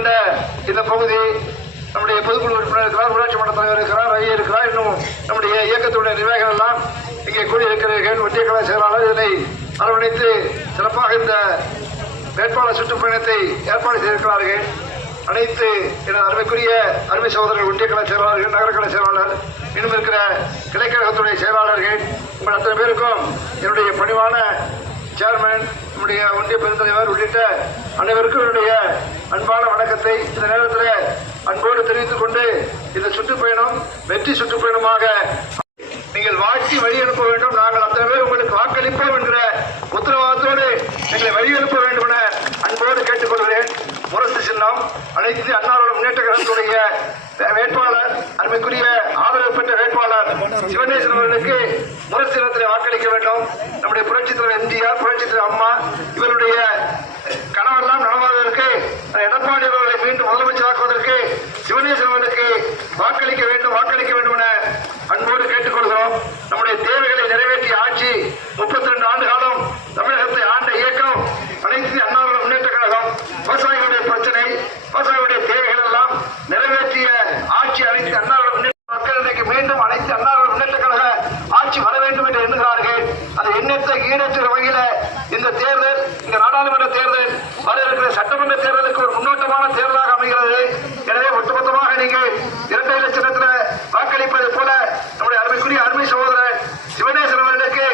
கொண்ட இந்த பகுதி நம்முடைய பொதுக்குழு உறுப்பினர் இருக்கிறார், ஊராட்சி மன்ற தலைவர் இருக்கிறார், ஐயா இருக்கிறார், இன்னும் நம்முடைய இயக்கத்துடைய நிர்வாகிகள் எல்லாம் இங்கே கூடியிருக்கிறீர்கள். ஒன்றிய கழக செயலாளர் இதனை அரவணைத்து சிறப்பாக இந்த வேட்பாளர் சுற்றுப்பயணத்தை ஏற்பாடு செய்திருக்கிறார்கள். அனைத்து எனது அருமைக்குரிய அருமை சகோதரர்கள், ஒன்றிய கழக செயலாளர்கள், நகர கழக செயலாளர், இன்னும் இருக்கிற கிளைக்கழகத்துடைய செயலாளர்கள், உங்கள் அத்தனை பேருக்கும் என்னுடைய பணிவான சேர்மன், நம்முடைய ஒன்றிய பெருந்தலைவர் உள்ளிட்ட அனைவருக்கும் என்னுடைய அன்பான வணக்கத்தை இந்த நேரத்தில் அன்போடு தெரிவித்துக் கொண்டு இந்த சுற்றுப்பயணம் வெற்றி சுற்றுப்பயணமாக நீங்கள் வாழ்த்தி வழி அனுப்ப வேண்டும். நாங்கள் அத்தனை பேர் உங்களுக்கு வாக்களிப்போம் என்கிற உத்தரவாதத்தோடு எங்களை வழி அனுப்ப வேண்டும் என அன்போடு கேட்டுக்கொள்கிறேன். முரசு சின்னம் அனைத்து அண்ணாவோட முன்னேற்ற கழகத்துடைய வேட்பாளர், அருமைக்குரிய ஆதரவு பெற்ற வேட்பாளர் சிவனேசன் அவர்களுக்கு முரசு சின்னத்தில் வாக்களிக்க வேண்டும். நம்முடைய புரட்சித் தலைவர் எம்ஜிஆர், புரட்சித் தலைவர் அம்மா இவருடைய கனவெல்லாம் நனவாதற்கு, எடப்பாடி அவர்களை மீண்டும் முதலமைச்சராக்குவதற்கு சிவனேசன் அவர்களுக்கு வாக்களிக்க வேண்டும் என அன்போடு கேட்டுக்கொள்கிறோம். நம்முடைய தேவைகளை நிறைவேற்றிய ஆட்சி 32 ஆண்டு காலம் தமிழகத்தை ஆண்ட இயக்கம் அனைத்து அண்ணாவோட முன்னேற்ற கழகம். விவசாயிகளுடைய பிரச்சனை, விவசாயிகளுடைய தேவைகள் எல்லாம் நிறைவேற்றிய ஆட்சி அனைத்து அண்ணாவோட முன்னேற்ற மக்கள் இன்றைக்கு மீண்டும் அனைத்து அண்ணாவோட முன்னேற்ற கழக ஆட்சி வர வேண்டும் என்று எண்ணுகிறார்கள். அதை எண்ணத்தை ஈடேற்றுகிற வகையில் இந்த தேர்தல், இந்த நாடாளுமன்ற தேர்தல் வர இருக்கிற சட்டமன்ற தேர்தலுக்கு ஒரு முன்னோட்டமான தேர்தலாக அமைகிறது. எனவே ஒட்டுமொத்தமாக நீங்கள் 2 இலட்சத்தில் வாக்களிப்பது போல நம்முடைய அருமைக்குரிய அருமை சகோதரர் சிவனேசன் அவர்களுக்கு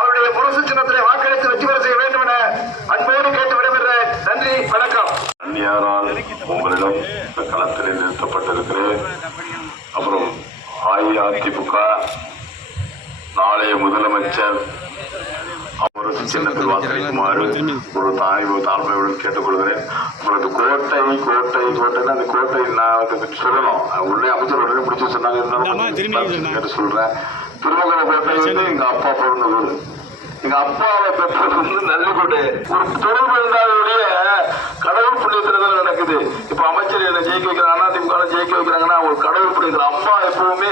அவருடைய முரசு சின்னத்திலே வாக்களித்து வெற்றி பெற செய்ய வேண்டும் என அன்போடு கேட்டு விடைபெறுகிறேன். நன்றி, வணக்கம். அந்நியாரால் உங்களிடம் களத்தில் நிறுத்தப்பட்டிருக்கிறேன். அப்புறம் அஇஅதிமுக நாளைய முதலமைச்சர் முரசு சின்னத்தில் வாக்களிக்குமாறு ஒரு தாழ்மையுடன் கேட்டுக்கொள்கிறேன். உங்களுக்கு கோட்டை அந்த கோட்டை நான் சொல்லணும். உடனே அமைச்சர் உடனே முடிச்சு சொன்னாங்க, இருந்தாலும் சொல்றேன். திருமங்கல கோட்டை வந்து எங்க அப்பா பிறந்த ஊர். எங்க அப்பாவை பெற்றது வந்து நல்லிக்கோட்டை. ஒரு தொடர்பு இருந்தாலுடைய கடவுள் புண்ணியத்தில் நடக்குது. இப்ப அமைச்சர் என்ன ஜெயிக்க வைக்கிறாங்க, அதிமுக ஜெயிக்க வைக்கிறாங்கன்னா ஒரு கடவுள் புண்ணியத்தில் அப்பா எப்பவுமே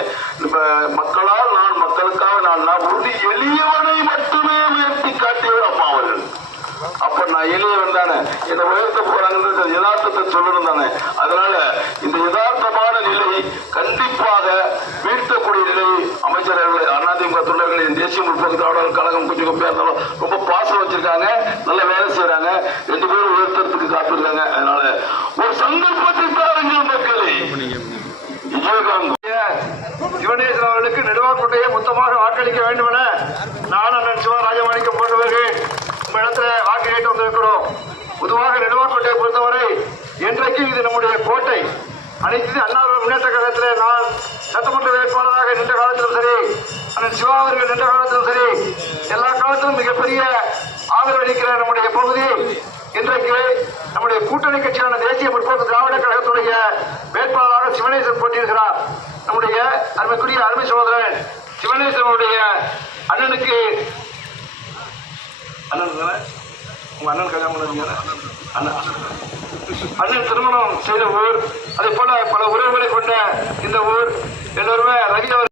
மக்களால் நான், மக்களுக்காக நான் உறுதி எளியவனை மட்டுமே உயர்த்தி காட்டியவர் அப்பா அவர்கள். அப்ப நான் எளியவன் தானே, என்னை உயர்த்த போறாங்கன்ற யதார்த்தத்தை சொல்லணும் தானே. அதனால இந்த யதார்த்தமான நிலை கண்டிப்பாக வீழ்த்தக்கூடிய நிலை அமைச்சர்கள், அதிமுக தொண்டர்கள், தேசிய முற்போக்கு திராவிடர் கழகம் கொஞ்சம் கம்மியா இருந்தாலும் ரொம்ப பாசம் வச்சிருக்காங்க, நல்ல வேலை செய்யறாங்க, 2 பேரும் உயர்த்தறதுக்கு காத்திருக்காங்க. அதனால ஒரு சந்தர்ப்பத்தை தாருங்கள் மக்களே. சிவனேசன் அவர்களுக்கு நெடுவாக்குட்டையை மொத்தமாக வாக்களிக்க வேண்டும் என நான், அண்ணன் சிவா, ராஜமாணிக்கம் போன்றவர்கள் உங்களிடத்துல வாக்கு கேட்டு வந்திருக்கிறோம். பொதுவாக நெடுவாக்குட்டையை பொறுத்தவரை என்றைக்கும் இது நம்முடைய கோட்டை. அனைத்து அண்ணாவோட முன்னேற்ற கழகத்தில் நான் சட்டமன்ற வேட்பாளராக நின்ற காலத்திலும் சரி, அண்ணன் சிவா அவர்கள் நின்ற காலத்திலும் சரி, எல்லா காலத்திலும் மிகப்பெரிய ஆதரவு அளிக்கிற நம்முடைய பகுதி இன்றைக்கு நம்முடைய கூட்டணி கட்சியான தேசிய முற்போக்கு திராவிட கழகத்துடைய வேட்பாளராக சிவனேசன் போட்டியிருக்கிறார். நம்முடைய அருமைக்குரிய அருமை சகோதரன் சிவனேசனுடைய அண்ணனுக்கு அண்ணன் திருமணம் செய்த ஊர், அதே போல பல உறவுகளை கொண்ட இந்த ஊர். எல்லோருமே ரவி அவர்